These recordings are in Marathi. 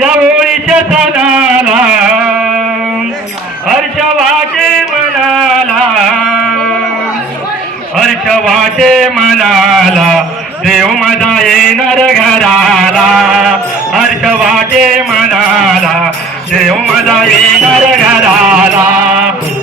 या होळीच्या सणाला हर्ष वाटे मनाला हर्ष वाटे मनाला देव मजा येणार घराला. हर्ष वाटे मनाला देव मजा येणार घराला.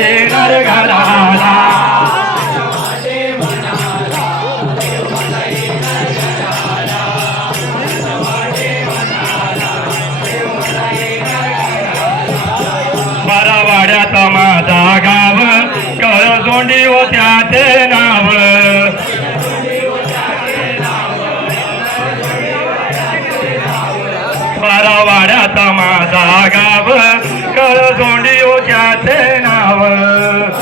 येणार घराला. मरावाड्यात माझा गाव कळसोंडी होत्या ते नाव. मरावाड्यात माझा गाव कळसोंडी होत्या ते Uh...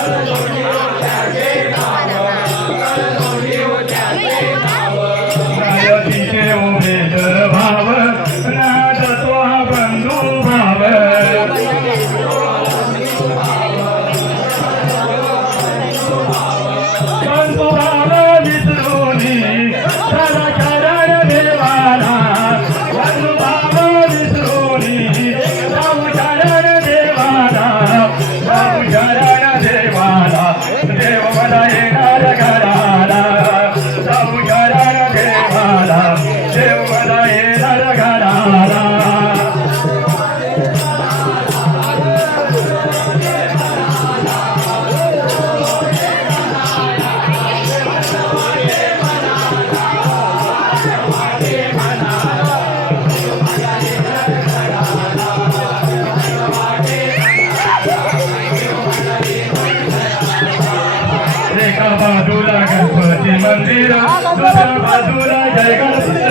बाजूला गणपती मंदिर दुसऱ्या बाजूला जय गणपती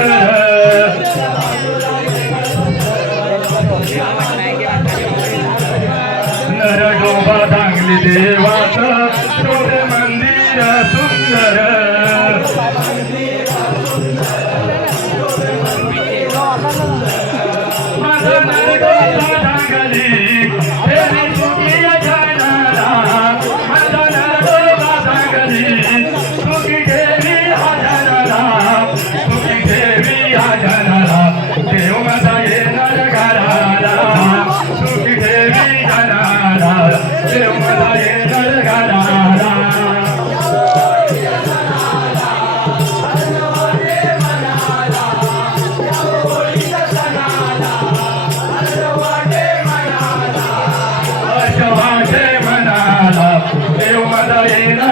नर डोबा चांगली देवाचा Morena.